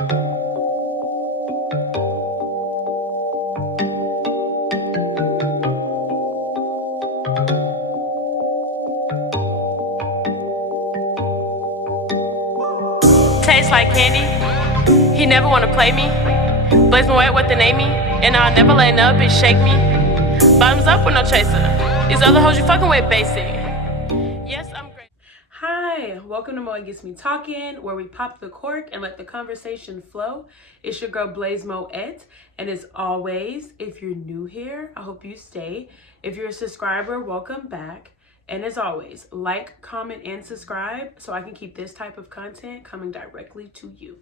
Tastes like candy. He never wanna play me. Blaise Moet what the name me, and I'll never let no bitch shake me. Bottoms up with no chaser. These other hoes you fucking with basic. Yes, I'm great. Hi, welcome to Moet Gets Me Talking, where we pop the cork and let the conversation flow. It's your girl Blaise Moet, and as always, if you're new here, I hope you stay. If you're a subscriber, welcome back. And as always, like, comment, and subscribe so I can keep this type of content coming directly to you.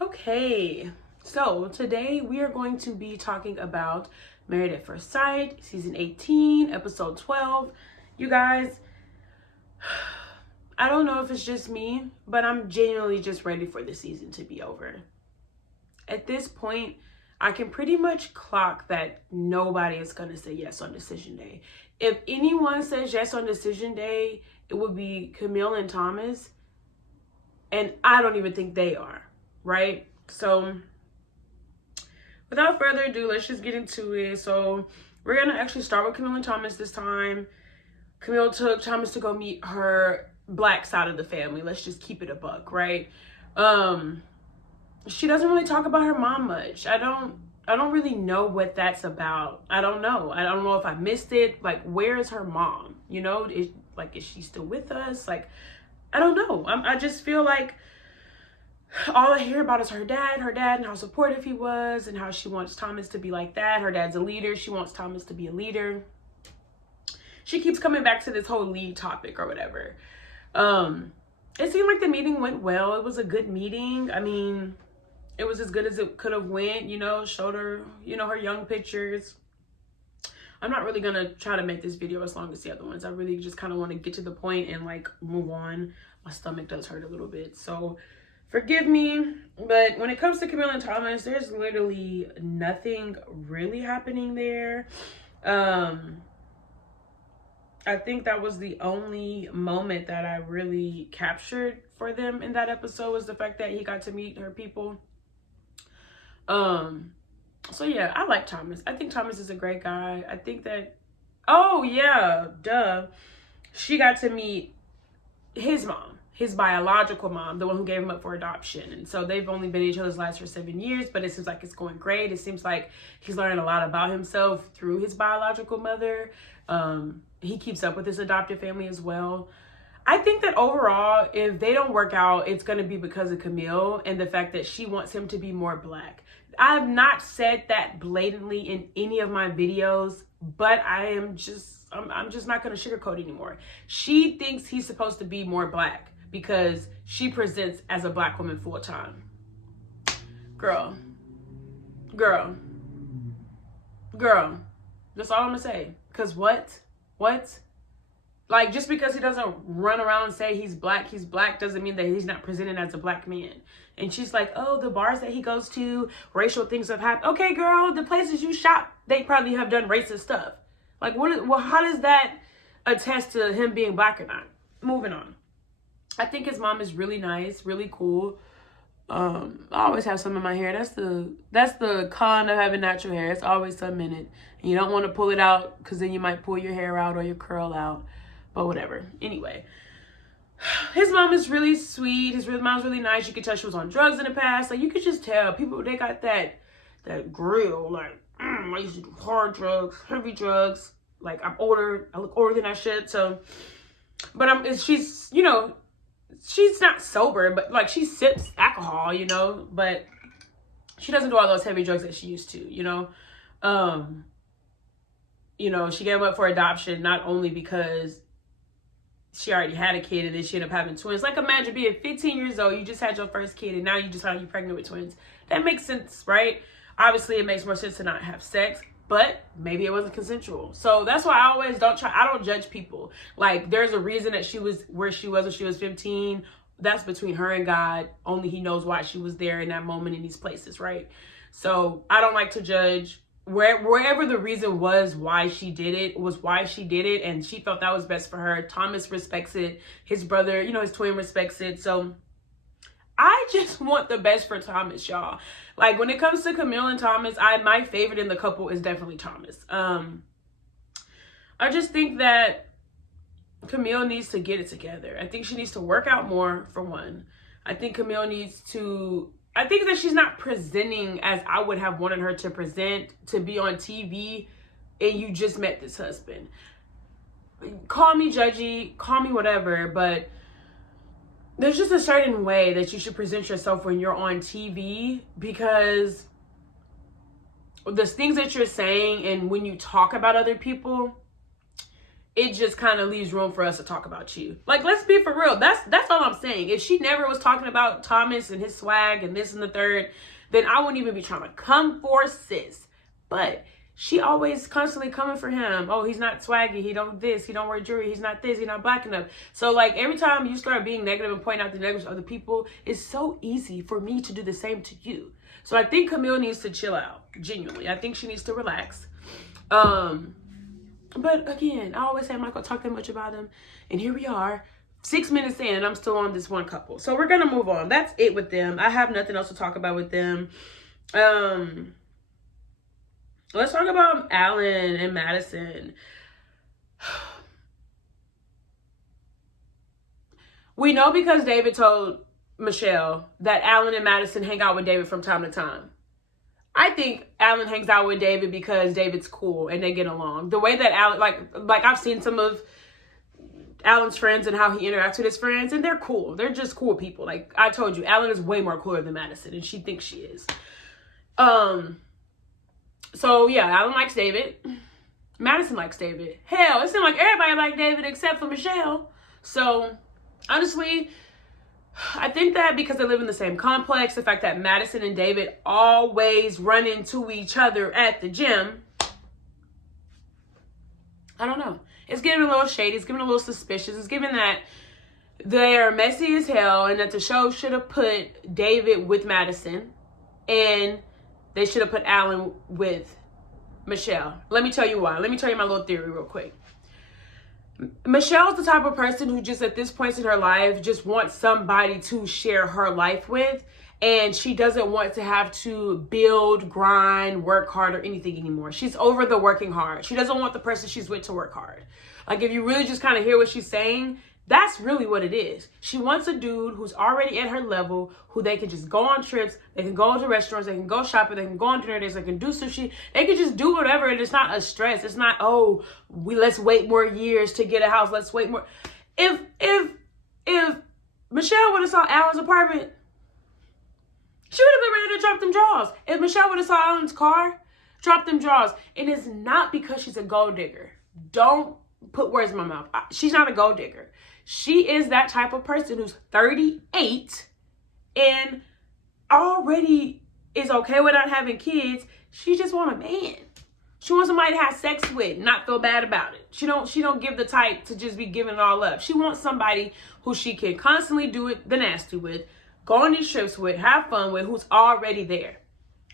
Okay, so today we are going to be talking about Married at First Sight, season 18, episode 12. You guys, I don't know if it's just me, but I'm genuinely just ready for the season to be over. At this point, I can pretty much clock that nobody is going to say yes on decision day. If anyone says yes on decision day, it would be Camille and Thomas. And I don't even think they are, right? So without further ado, let's just get into it. So we're going to actually start with Camille and Thomas this time. Camille took Thomas to go meet her black side of the family. Let's just keep it a buck, right? She doesn't really talk about her mom much. I don't really know what that's about. I don't know if I missed it. Like, where is her mom? You know, is she still with us? Like, I don't know. I just feel like all I hear about is her dad and how supportive he was and how she wants Thomas to be like that. Her dad's a leader. She wants Thomas to be a leader. She keeps coming back to this whole lead topic or whatever. It seemed like the meeting went well. It was a good meeting. I mean, it was as good as it could have went, you know, showed her, you know, her young pictures. I'm not really going to try to make this video as long as the other ones. I really just kind of want to get to the point and like move on. My stomach does hurt a little bit, so forgive me. But when it comes to Camille and Thomas, there's literally nothing really happening there. I think that was the only moment that I really captured for them in that episode, was the fact that he got to meet her people. So yeah, I like Thomas. I think Thomas is a great guy. I think that, oh yeah, duh. She got to meet his mom, his biological mom, the one who gave him up for adoption. And so they've only been in each other's lives for 7 years, but it seems like it's going great. It seems like he's learning a lot about himself through his biological mother. He keeps up with his adopted family as well. I think that overall, if they don't work out, it's going to be because of Camille and the fact that she wants him to be more black. I have not said that blatantly in any of my videos, but I'm just not going to sugarcoat anymore. She thinks he's supposed to be more black because she presents as a black woman full time. Girl. That's all I'm going to say. Because what? Like, just because he doesn't run around and say he's black doesn't mean that he's not presented as a black man. And she's like, oh, the bars that he goes to, racial things have happened. Okay, girl, the places you shop, they probably have done racist stuff. Like, how does that attest to him being black or not? Moving on. I think his mom is really nice, really cool. I always have some in my hair. That's the con of having natural hair. It's always some in it. And you don't want to pull it out because then you might pull your hair out or your curl out. But whatever. Anyway, his mom is really sweet. His mom's really nice. You could tell she was on drugs in the past. Like, you could just tell people, they got that grill. Like, I used to do hard drugs, heavy drugs. Like, I'm older. I look older than I should. So, but she's, you know, she's not sober, but like, she sips alcohol, you know, but she doesn't do all those heavy drugs that she used to, you know. You know, she gave up for adoption, not only because she already had a kid and then she ended up having twins. Like, imagine being 15 years old, you just had your first kid and now you just found you're pregnant with twins. That makes sense, right? Obviously, it makes more sense to not have sex, but maybe it wasn't consensual. So that's why I don't judge people. Like, there's a reason that she was where she was when she was 15. That's between her and God. Only he knows why she was there in that moment in these places, right? So I don't like to judge. Wherever the reason was why she did it, and she felt that was best for her. Thomas respects it. His brother, you know, his twin respects it. So I just want the best for Thomas, y'all. Like, when it comes to Camille and Thomas, my favorite in the couple is definitely Thomas. I just think that Camille needs to get it together. I think she needs to work out more, for one. I think Camille needs to... I think that she's not presenting as I would have wanted her to present, to be on TV, and you just met this husband. Call me judgy, call me whatever, but there's just a certain way that you should present yourself when you're on TV, because the things that you're saying and when you talk about other people, it just kind of leaves room for us to talk about you. Like, let's be for real. That's all I'm saying. If she never was talking about Thomas and his swag and this and the third, then I wouldn't even be trying to come for sis. But she always constantly coming for him. Oh, he's not swaggy. He don't this. He don't wear jewelry. He's not this. He's not black enough. So, like, every time you start being negative and pointing out the negatives of other people, it's so easy for me to do the same to you. So I think Camille needs to chill out. Genuinely. I think she needs to relax. But again, I always say I'm not going to talk that much about him. And here we are, 6 minutes in, and I'm still on this one couple. So we're going to move on. That's it with them. I have nothing else to talk about with them. Let's talk about Alan and Madison. We know because David told Michelle that Alan and Madison hang out with David from time to time. I think Alan hangs out with David because David's cool and they get along. The way that Alan, like I've seen some of Alan's friends and how he interacts with his friends, and they're cool. They're just cool people. Like I told you, Alan is way more cooler than Madison, and she thinks she is. So yeah, Alan likes David. Madison likes David. Hell, it seemed like everybody liked David except for Michelle. So honestly, I think that because they live in the same complex, the fact that Madison and David always run into each other at the gym, I don't know. It's giving a little shady. It's giving a little suspicious. It's giving that they're messy as hell and that the show should have put David with Madison and they should have put Alan with Michelle. Let me tell you why. Let me tell you my little theory real quick. Michelle's the type of person who just at this point in her life just wants somebody to share her life with, and she doesn't want to have to build, grind, work hard or anything anymore. She's over the working hard. She doesn't want the person she's with to work hard. Like, if you really just kind of hear what she's saying, that's really what it is. She wants a dude who's already at her level, who they can just go on trips, they can go to restaurants, they can go shopping, they can go on dinner dates, they can do sushi, they can just do whatever, and it's not a stress. It's not, oh, let's wait more years to get a house, let's wait more. If Michelle would have saw Alan's apartment, she would have been ready to drop them drawers. If Michelle would have saw Alan's car, drop them drawers. And it's not because she's a gold digger. Don't put words in my mouth. She's not a gold digger. She is that type of person who's 38 and already is okay with not having kids. She just wants a man. She wants somebody to have sex with, not feel bad about it. She don't give the type to just be giving it all up. She wants somebody who she can constantly do it the nasty with, go on these trips with, have fun with, who's already there.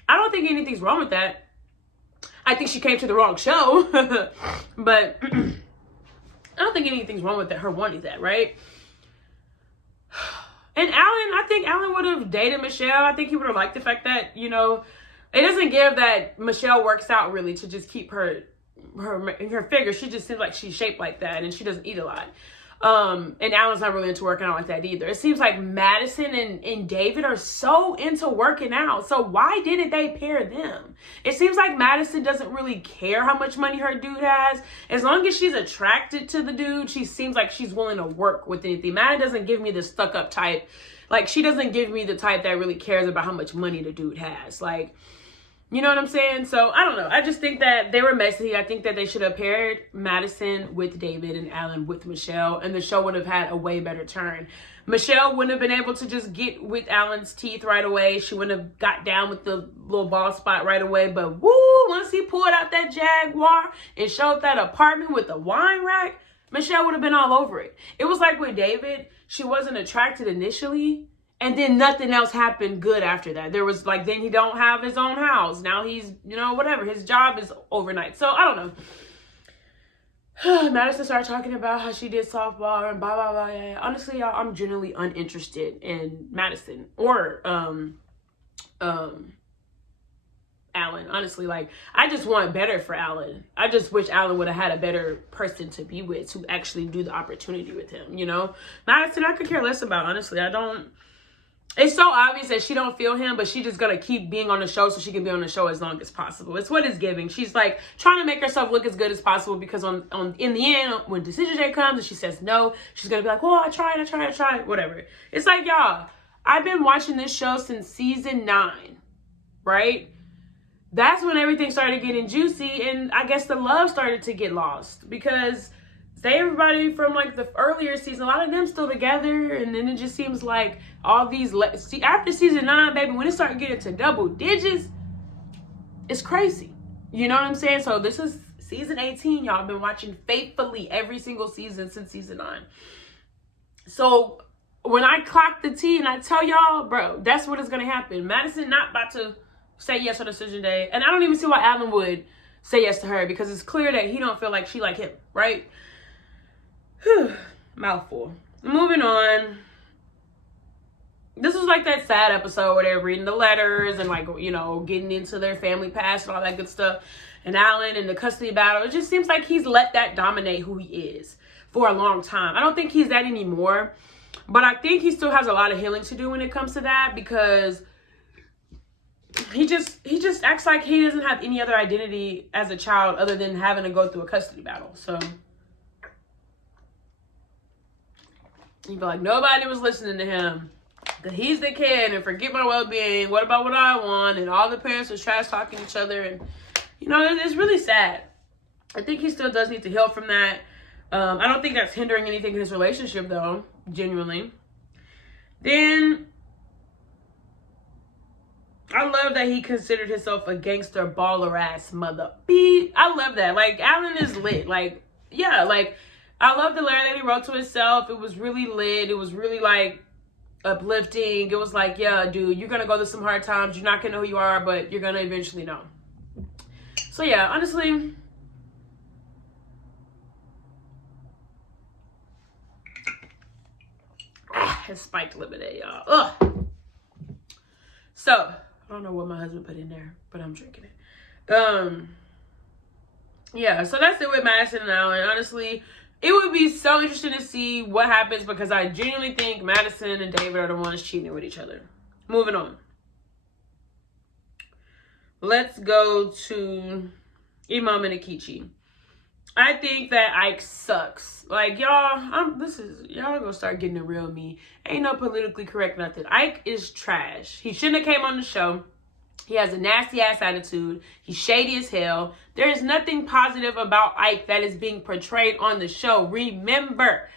I don't think anything's wrong with that. I think she came to the wrong show, but I don't think anything's wrong with that, her wanting that, right? And Alan, I think Alan would have dated Michelle. I think he would have liked the fact that, you know, it doesn't give that Michelle works out really to just keep her figure. She just seems like she's shaped like that and she doesn't eat a lot. And Alan's not really into working out like that either. It seems like Madison and David are so into working out. So why didn't they pair them? It seems like Madison doesn't really care how much money her dude has. As long as she's attracted to the dude, she seems like she's willing to work with anything. Madison doesn't give me the stuck up type. Like, she doesn't give me the type that really cares about how much money the dude has. Like, you know what I'm saying? So, I don't know. I just think that they were messy. I think that they should have paired Madison with David and Alan with Michelle, and the show would have had a way better turn. Michelle wouldn't have been able to just get with Alan's teeth right away. She wouldn't have got down with the little bald spot right away. But, woo, once he pulled out that Jaguar and showed that apartment with the wine rack, Michelle would have been all over it. It was like with David, she wasn't attracted initially. And then nothing else happened good after that. There was like, then he don't have his own house. Now he's, you know, whatever. His job is overnight. So I don't know. Madison started talking about how she did softball and blah blah blah. Yeah. Honestly, y'all, I'm genuinely uninterested in Madison or Alan. Honestly, like, I just want better for Alan. I just wish Alan would have had a better person to be with to actually do the opportunity with him, you know? Madison, I could care less about, honestly. I don't. It's so obvious that she don't feel him, but she just gonna keep being on the show so she can be on the show as long as possible. It's what it's giving. She's like trying to make herself look as good as possible because in the end, when decision day comes and she says no, she's gonna be like, well, I tried, whatever. It's like, y'all, I've been watching this show since season 9, right? That's when everything started getting juicy, and I guess the love started to get lost because everybody from like the earlier season, a lot of them still together, and then it just seems like all these after season 9, baby, when it started getting to double digits, it's crazy. You know what I'm saying? So this is season 18, y'all. I've been watching faithfully every single season since season 9. So when I clock the T and I tell y'all, bro, that's what is gonna happen. Madison not about to say yes on decision day, and I don't even see why Alan would say yes to her because it's clear that he don't feel like she like him, right? Whew, mouthful. Moving on. This was like that sad episode where they're reading the letters and, like, you know, getting into their family past and all that good stuff. And Alan and the custody battle. It just seems like he's let that dominate who he is for a long time. I don't think he's that anymore. But I think he still has a lot of healing to do when it comes to that because he just acts like he doesn't have any other identity as a child other than having to go through a custody battle. So you feel like nobody was listening to him. That he's the kid and forget my well-being. What about what I want? And all the parents was trash talking each other. And, you know, it's really sad. I think he still does need to heal from that. I don't think that's hindering anything in his relationship, though, genuinely. Then I love that he considered himself a gangster baller ass mother. I love that. Like, Alan is lit. Like, yeah, like, I love the letter that he wrote to himself. It was really lit. It was really, like, uplifting. It was like, yeah, dude, you're gonna go through some hard times. You're not gonna know who you are, but you're gonna eventually know. So yeah, honestly, it's spiked lemonade, y'all. Ugh. So I don't know what my husband put in there, but I'm drinking it. Yeah, so that's it with Madison and Alan. Honestly, it would be so interesting to see what happens because I genuinely think Madison and David are the ones cheating with each other. Moving on. Let's go to Imam and Akichi. I think that Ike sucks. Like, y'all, y'all gonna start getting the real me. Ain't no politically correct nothing. Ike is trash. He shouldn't have came on the show. He has a nasty ass attitude. He's shady as hell. There is nothing positive about Ike that is being portrayed on the show. Remember,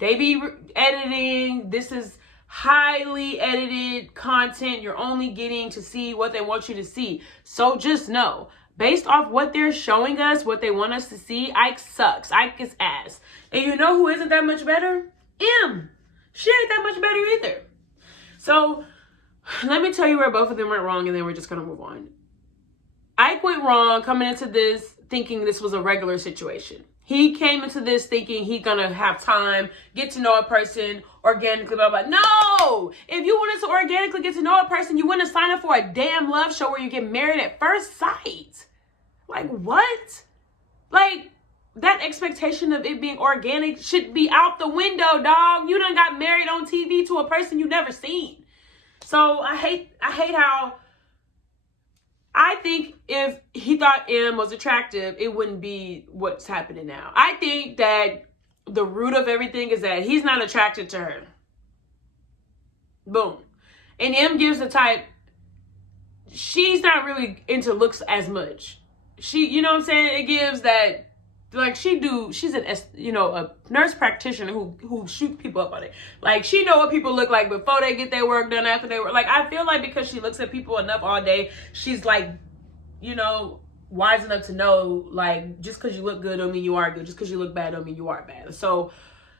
they be editing. This is highly edited content. You're only getting to see what they want you to see. So just know, based off what they're showing us, what they want us to see, Ike sucks. Ike is ass. And you know who isn't that much better? Em. She ain't that much better either. So let me tell you where both of them went wrong, and then we're just going to move on. Ike went wrong coming into this thinking this was a regular situation. He came into this thinking he's going to have time, get to know a person organically, blah, blah. No! If you wanted to organically get to know a person, you wouldn't sign up for a damn love show where you get married at first sight. Like, what? Like, that expectation of it being organic should be out the window, dog. You done got married on TV to a person you never seen. So I hate how I think if he thought M was attractive, it wouldn't be what's happening now. I think that the root of everything is that he's not attracted to her. Boom. And M gives the type, she's not really into looks as much. She, you know what I'm saying? It gives that, like, she's a nurse practitioner who shoots people up on it. Like, she know what people look like before they get their work done, after they work. Like, I feel like because she looks at people enough all day, she's like, you know, wise enough to know, like, just because you look good don't mean you are good. Just because you look bad don't mean you are bad. So,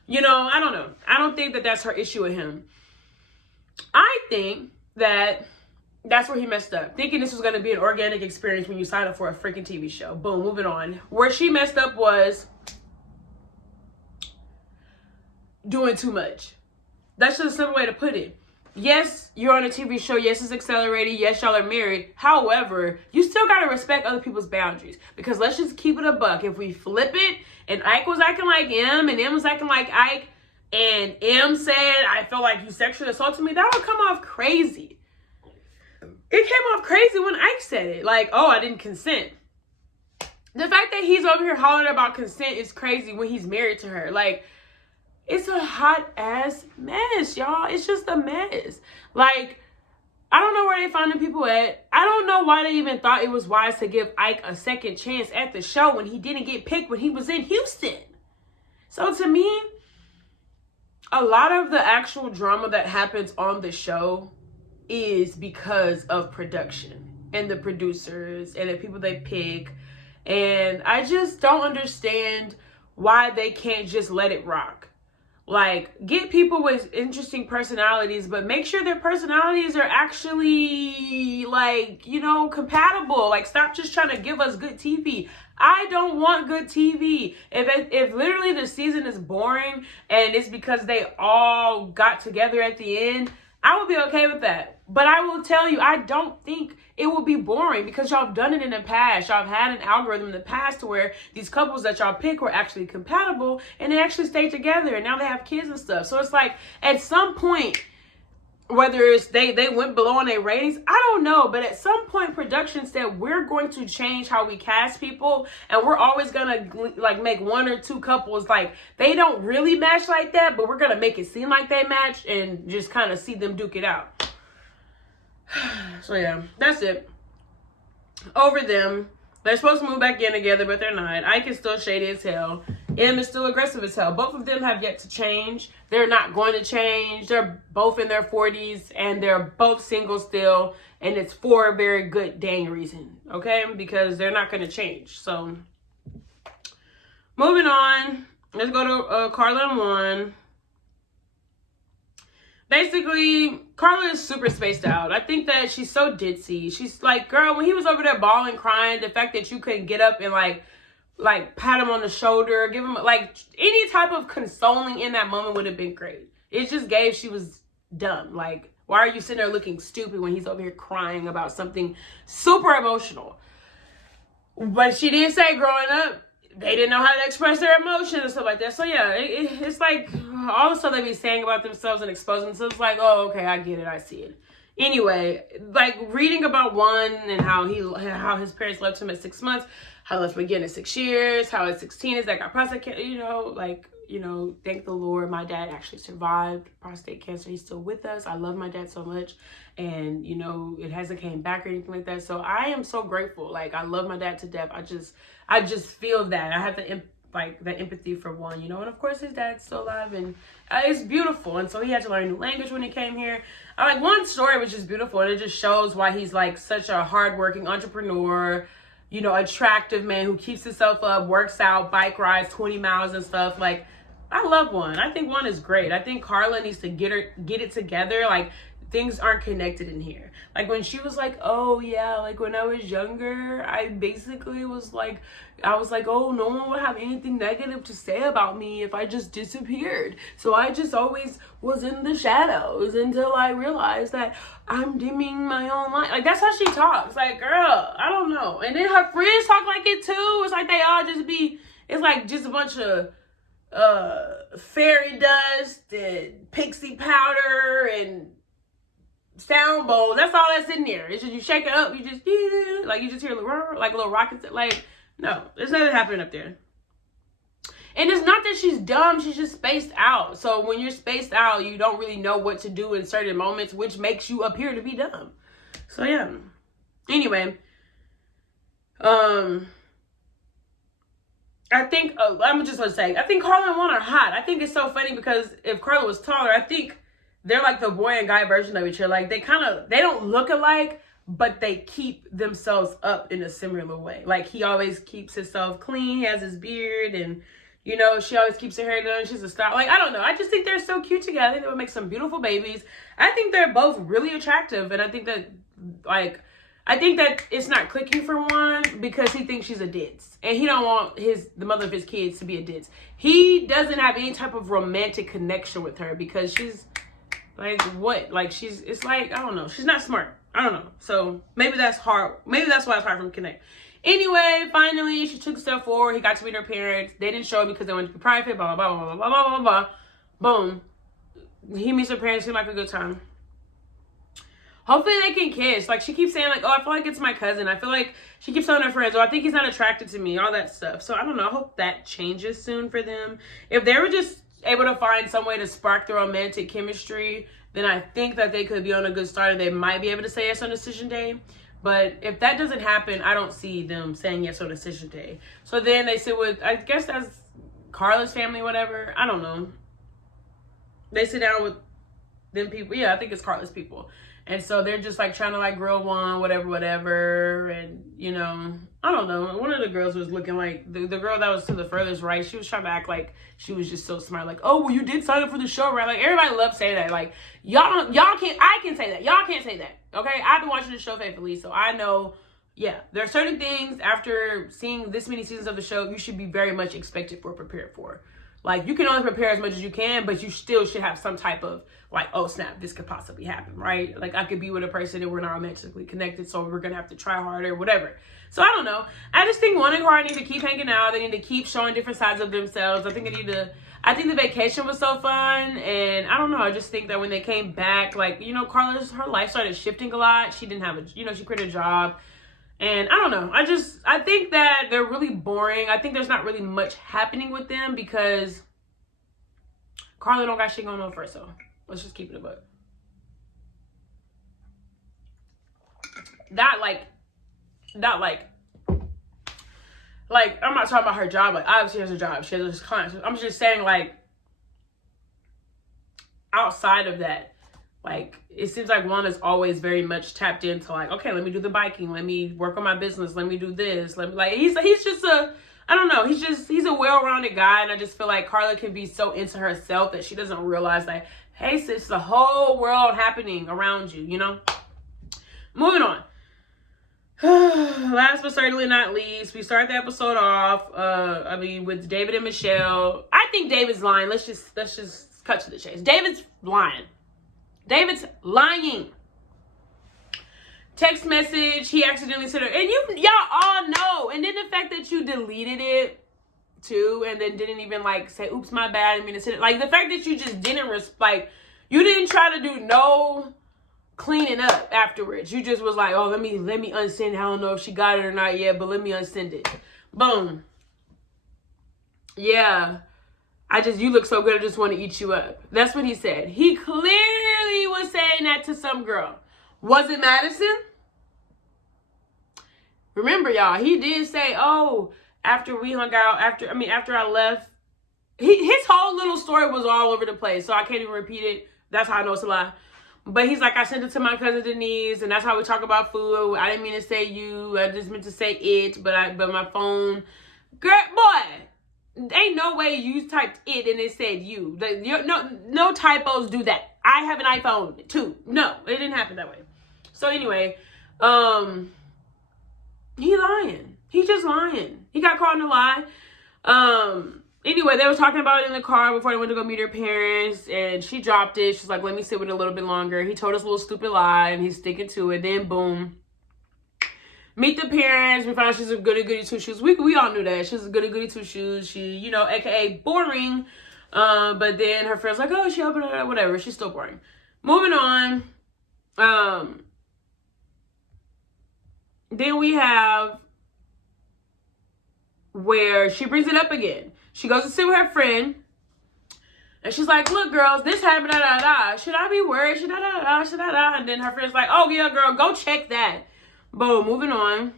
you know, I don't know. I don't think that that's her issue with him. I think that that's where he messed up. Thinking this was going to be an organic experience when you sign up for a freaking TV show. Boom, moving on. Where she messed up was doing too much. That's just a simple way to put it. Yes, you're on a TV show. Yes, it's accelerated. Yes, y'all are married. However, you still got to respect other people's boundaries. Because let's just keep it a buck. If we flip it and Ike was acting like M and M was acting like Ike and M said, I feel like you sexually assaulted me, that would come off crazy. It came off crazy when Ike said it. Like, oh, I didn't consent. The fact that he's over here hollering about consent is crazy when he's married to her. Like, it's a hot ass mess, y'all. It's just a mess. Like, I don't know where they finding people at. I don't know why they even thought it was wise to give Ike a second chance at the show when he didn't get picked when he was in Houston. So to me, a lot of the actual drama that happens on the show is because of production and the producers and the people they pick. And I just don't understand why they can't just let it rock. Like, get people with interesting personalities, but make sure their personalities are actually, like, you know, compatible. Like, stop just trying to give us good TV. I don't want good TV. If literally the season is boring and it's because they all got together at the end, I would be okay with that. But I will tell you, I don't think it will be boring because y'all have done it in the past. Y'all have had an algorithm in the past to where these couples that y'all pick were actually compatible and they actually stayed together and now they have kids and stuff. So it's like, at some point, whether it's they went below on their ratings, I don't know. But at some point, production said, we're going to change how we cast people. And we're always going to like make one or two couples, like they don't really match like that, but we're going to make it seem like they match and just kind of see them duke it out. So yeah, that's it. Over them. They're supposed to move back in together, but they're not. Ike is still shady as hell. M is still aggressive as hell. Both of them have yet to change. They're not going to change. They're both in their 40s, and they're both single still. And it's for a very good dang reason, okay? Because they're not going to change. So, moving on. Let's go to Carla and Juan. Basically, Carla is super spaced out. I think that she's so ditzy. She's like, girl, when he was over there bawling, crying, the fact that you couldn't get up and like pat him on the shoulder, give him like any type of consoling in that moment would have been great. It just gave she was dumb. Like, why are you sitting there looking stupid when he's over here crying about something super emotional? But she did say growing up, they didn't know how to express their emotions and stuff like that. So yeah, it's like all the stuff they be saying about themselves and exposing themselves, like, oh, okay, I get it, I see it. Anyway, like reading about Juan and how his parents left him at 6 months, how he left him again at 6 years, how at 16 his dad got prostate cancer, thank the Lord, my dad actually survived prostate cancer. He's still with us. I love my dad so much. And, it hasn't came back or anything like that. So I am so grateful. Like, I love my dad to death. I just feel that. I have the empathy for Juan, and of course his dad's still alive and it's beautiful. And so he had to learn a new language when he came here. One story was just beautiful, and it just shows why he's like such a hardworking entrepreneur, attractive man who keeps himself up, works out, bike rides 20 miles and stuff. Like, I love Juan. I think Juan is great. I think Carla needs to get it together. Like, things aren't connected in here. Like, when she was like, oh yeah, like when I was younger, I basically was like, oh, no one would have anything negative to say about me if I just disappeared. So I just always was in the shadows until I realized that I'm dimming my own light. Like, that's how she talks. Like, girl, I don't know. And then her friends talk like it too. It's like they all it's like just a bunch of fairy dust and pixie powder and sound bowls. That's all that's in there. It's just you shake it up, you just hear like little rockets. Like, no, there's nothing happening up there. And it's not that she's dumb, she's just spaced out. So when you're spaced out, you don't really know what to do in certain moments, which makes you appear to be dumb. So yeah. Anyway, I think, I'm just going to say, I think Carla and Juan are hot. I think it's so funny because if Carla was taller, I think they're like the boy and guy version of each other. Like, they don't look alike, but they keep themselves up in a similar way. Like, he always keeps himself clean. He has his beard and, she always keeps her hair done. She's a style. Like, I don't know. I just think they're so cute together. I think they would make some beautiful babies. I think they're both really attractive. And I think that, like, I think that it's not clicking for Juan because he thinks she's a ditz. And he don't want the mother of his kids to be a ditz. He doesn't have any type of romantic connection with her because she's like, what? Like, it's like, I don't know. She's not smart. I don't know. So maybe that's hard. Maybe that's why it's hard for him to connect. Anyway, finally, she took a step forward. He got to meet her parents. They didn't show because they wanted to be private, blah, blah, blah, blah, blah, blah, blah, blah. Boom. He meets her parents. Seemed like a good time. Hopefully they can kiss. Like, she keeps saying, like, oh, I feel like it's my cousin. I feel like she keeps telling her friends, oh, I think he's not attracted to me, all that stuff. So, I don't know. I hope that changes soon for them. If they were just able to find some way to spark the romantic chemistry, then I think that they could be on a good start and they might be able to say yes on decision day. But if that doesn't happen, I don't see them saying yes on decision day. So then they sit with, I guess that's Carla's family, whatever. I don't know. They sit down with them people. Yeah, I think it's Carla's people. And so they're just like trying to like grill one, whatever. And, you know, I don't know. One of the girls was looking like, the girl that was to the furthest right, she was trying to act like she was just so smart. Like, oh, well, you did sign up for the show, right? Like, everybody loves saying that. Like, y'all can't, I can say that. Y'all can't say that. Okay? I've been watching the show faithfully, so I know, yeah, there are certain things after seeing this many seasons of the show, you should be very much expected for, prepared for. Like, you can only prepare as much as you can, but you still should have some type of, like, oh, snap, this could possibly happen, right? Like, I could be with a person and we're not romantically connected, so we're going to have to try harder, whatever. So, I don't know. I just think Juan and Cara need to keep hanging out. They need to keep showing different sides of themselves. I think the vacation was so fun, and I don't know. I just think that when they came back, like, you know, her life started shifting a lot. She didn't have she quit her job. And I don't know. I think that they're really boring. I think there's not really much happening with them because Carla don't got shit going on first. So let's just keep it a buck. Not like, I'm not talking about her job. Like, obviously she has a job. She has clients. I'm just saying, like, outside of that, like, it seems like Juan is always very much tapped into, like, okay, let me do the biking. Let me work on my business. Let me do this. He's just I don't know. He's a well-rounded guy. And I just feel like Carla can be so into herself that she doesn't realize that, hey, sis, the whole world happening around you, you know? Moving on. Last but certainly not least, we start the episode off, with David and Michelle. I think David's lying. Let's just cut to the chase. David's lying. Text message, he accidentally sent her, and y'all all know, and then the fact that you deleted it too, and then didn't even like say, oops, my bad, I didn't mean to send it. Like, the fact that you just didn't you didn't try to do no cleaning up afterwards. You just was like, oh, let me unsend it. I don't know if she got it or not yet, but let me unsend it. Boom. Yeah. You look so good, I just want to eat you up. That's what he said. He clearly was saying that to some girl. Was it Madison? Remember, y'all, he did say, oh, after we hung out, after I left, his whole little story was all over the place, so I can't even repeat it. That's how I know it's a lie. But he's like, I sent it to my cousin Denise, and that's how we talk about food. I didn't mean to say you. I just meant to say it, but my phone. Girl, boy, ain't no way you typed it and it said you. No typos do that. I have an iPhone too. No, it didn't happen that way. So anyway, he lying. He just lying. He got caught in a lie. Anyway, they were talking about it in the car before they went to go meet her parents, and she dropped it. She's like, let me sit with it a little bit longer. He told us a little stupid lie, and he's sticking to it. Then, boom. Meet the parents. We found out she's a goody-goody two-shoes. We all knew that. She's a goody-goody two-shoes. She, a.k.a. boring. But then her friend's like, oh, she opened it up, whatever. She's still boring. Moving on. Then we have where she brings it up again. She goes to sit with her friend, and she's like, look, girls, this happened, da-da-da. Should I be worried? Should da-da-da, should da-da? And then her friend's like, oh, yeah, girl, go check that. Boom, moving on.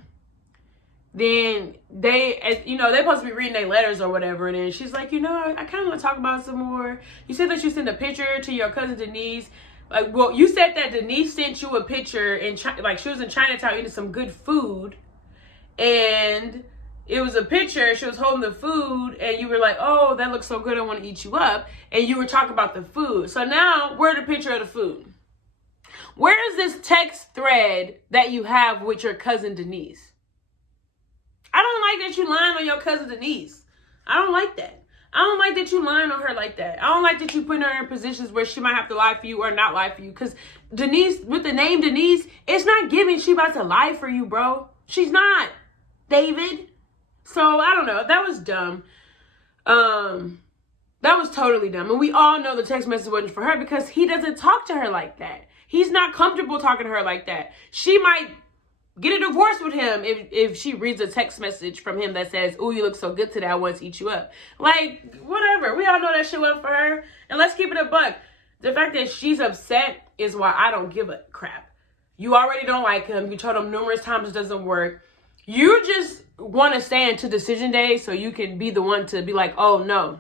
Then they're supposed to be reading their letters or whatever, and then she's like, I kind of want to talk about some more. You said that you sent a picture to your cousin Denise. Like, well, you said that Denise sent you a picture in she was in Chinatown eating some good food, and it was a picture, she was holding the food, and you were like, oh, that looks so good, I want to eat you up. And you were talking about the food. So now, where's the picture of the food? Where is this text thread that you have with your cousin Denise? I don't like that you lying on your cousin Denise. I don't like that. I don't like that you lying on her like that. I don't like that you putting her in positions where she might have to lie for you or not lie for you. Because Denise, with the name Denise, it's not giving she about to lie for you, bro. She's not, David. So, I don't know. That was dumb. That was totally dumb. And we all know the text message wasn't for her because he doesn't talk to her like that. He's not comfortable talking to her like that. She might get a divorce with him if she reads a text message from him that says, "Ooh, you look so good today. I want to eat you up." Like, whatever. We all know that shit wasn't for her. And let's keep it a buck. The fact that she's upset is why I don't give a crap. You already don't like him. You told him numerous times it doesn't work. You just want to stay into decision day so you can be the one to be like, "Oh, no."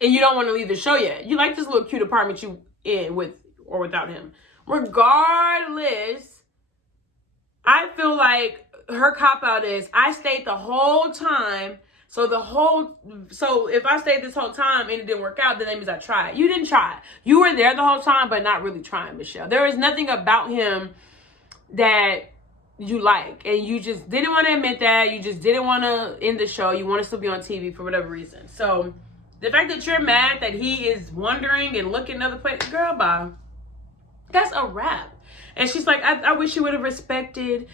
And you don't want to leave the show yet. You like this little cute apartment you in with or without him. Regardless, I feel like her cop-out is, I stayed the whole time. So if I stayed this whole time and it didn't work out, then that means I tried. You didn't try. You were there the whole time, but not really trying, Michelle. There is nothing about him that you like. And you just didn't want to admit that. You just didn't want to end the show. You want to still be on TV for whatever reason. So the fact that you're mad that he is wondering and looking other places, girl, bye. That's a wrap. And she's like, I wish you would have respected.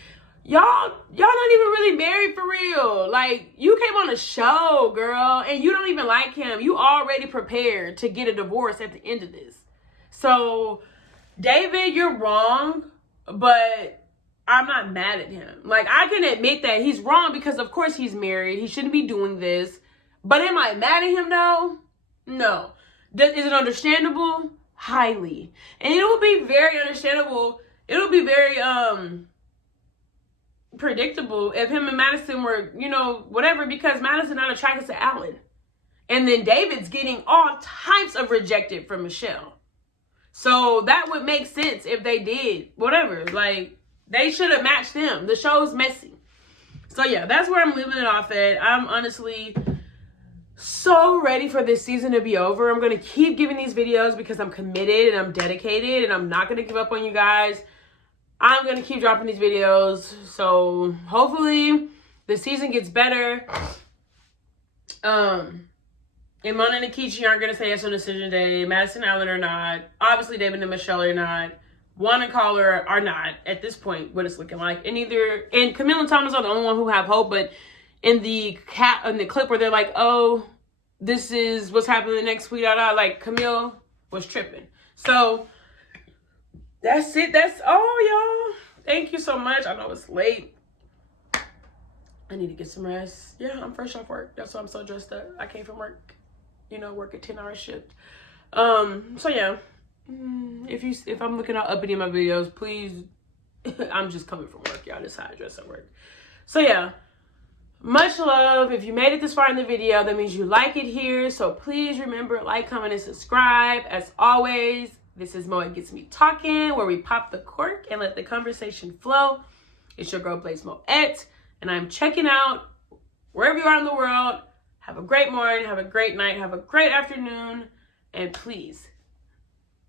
Y'all not even really married for real. Like, you came on a show, girl, and you don't even like him. You already prepared to get a divorce at the end of this. So, David, you're wrong, but I'm not mad at him. Like, I can admit that he's wrong because, of course, he's married. He shouldn't be doing this. But am I mad at him, though? No. Is it understandable? Highly. And it will be very understandable. It'll be very predictable if him and Madison were, whatever, because Madison not attracted to Alan. And then David's getting all types of rejected from Michelle. So that would make sense if they did. Whatever. Like, they should have matched them. The show's messy. So yeah, that's where I'm leaving it off at. I'm honestly so ready for this season to be over. I'm going to keep giving these videos because I'm committed and I'm dedicated and I'm not going to give up on you guys. I'm going to keep dropping these videos. So hopefully the season gets better. Imon and Akichi aren't going to say yes on decision day. Madison and Allen are not. Obviously David and Michelle are not. Juan and Caller are not at this point, what it's looking like. And Camille and Thomas are the only one who have hope, but in the clip where they're like, "Oh, this is what's happening the next week," like Camille was tripping. So that's it. That's all, y'all. Thank you so much. I know it's late. I need to get some rest. Yeah, I'm fresh off work. That's why I'm so dressed up. I came from work. Work a 10-hour shift. So yeah. If I'm looking at uppity in my videos, please. I'm just coming from work, y'all. This is how I dress at work. So yeah. Much love. If you made it this far in the video, that means you like it here. So please remember, like, comment, and subscribe. As always, this is Moet Gets Me Talking, where we pop the cork and let the conversation flow. It's your girl, Blaise Moet, and I'm checking out wherever you are in the world. Have a great morning, have a great night, have a great afternoon, and please,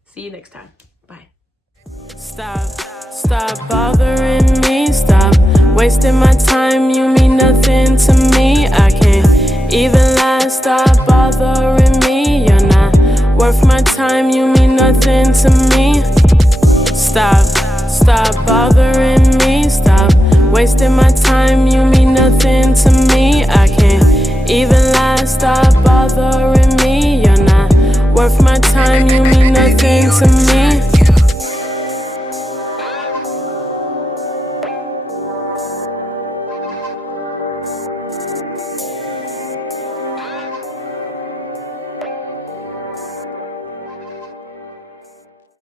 see you next time. Bye. Stop bothering me, stop wasting my time, you mean nothing to me. I can't even lie, stop bothering me. You're not worth my time, you mean nothing to me. Stop bothering me, stop wasting my time, you mean nothing to me. I can't even lie, stop bothering me. You're not worth my time, you mean nothing to me.